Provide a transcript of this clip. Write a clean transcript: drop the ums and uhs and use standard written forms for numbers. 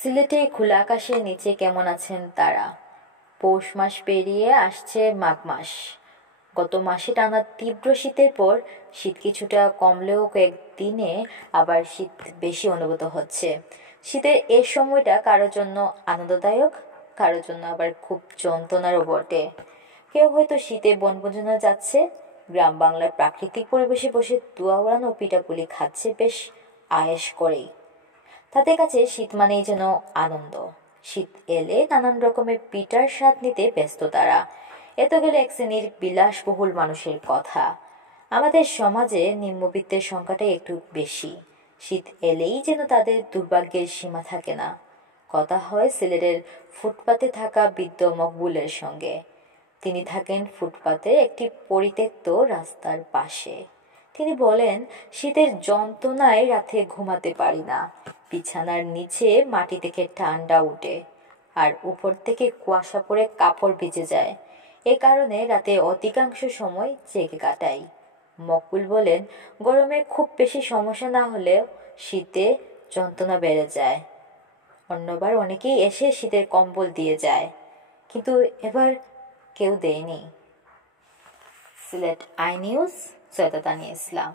সিলেটে খোলা আকাশের নিচে কেমন আছেন তারা? পৌষ মাস পেরিয়ে আসছে মাঘ মাস। গত মাসে টানা তীব্র শীতের পর শীত কিছুটা কমলেও কয়েকদিনে আবার শীত বেশি অনুভূত হচ্ছে। শীতের এই সময়টা কারোর জন্য আনন্দদায়ক, কারোর জন্য আবার খুব যন্ত্রণারও বটে। কেউ হয়তো শীতে বনভোজনে যাচ্ছে, গ্রাম বাংলার প্রাকৃতিক পরিবেশে বসে তুয়া ওড়ানো পিঠাপুলি খাচ্ছে বেশ আয়েশ করেই। তাদের কাছে শীত মানেই যেন আনন্দ। শীত এলে নানান রকমের পিঠার স্বাদ নিতে ব্যস্ত তারা। এত গেলে এক শ্রেণীর বিলাসবহুল মানুষের কথা। আমাদের সমাজে নিম্নবিত্তের সংখ্যাটাই একটু বেশি। শীত এলেই যেন তাদের দুর্ভাগ্যের সীমা থাকে না। কথা হয় সিলেটের ফুটপাতে থাকা বৃদ্ধ মকবুলের সঙ্গে। তিনি থাকেন ফুটপাতের একটি পরিত্যক্ত রাস্তার পাশে। তিনি বলেন, শীতের যন্ত্রণায় রাতে ঘুমাতে পারি না। বিছানার নিচে মাটি থেকে ঠান্ডা উঠে, আর উপর থেকে কুয়াশা পড়ে কাপড় ভিজে যায়। এ কারণে রাতে অধিকাংশ সময় জেগে কাটাই। মকবুল বলেন, গরমে খুব বেশি সমস্যা না হলেও শীতে যন্ত্রণা বেড়ে যায়। অন্যবার অনেকেই এসে শীতের কম্বল দিয়ে যায়, কিন্তু এবার কেউ দেয়নি। Sylhet I news, Syeda Tania Islam.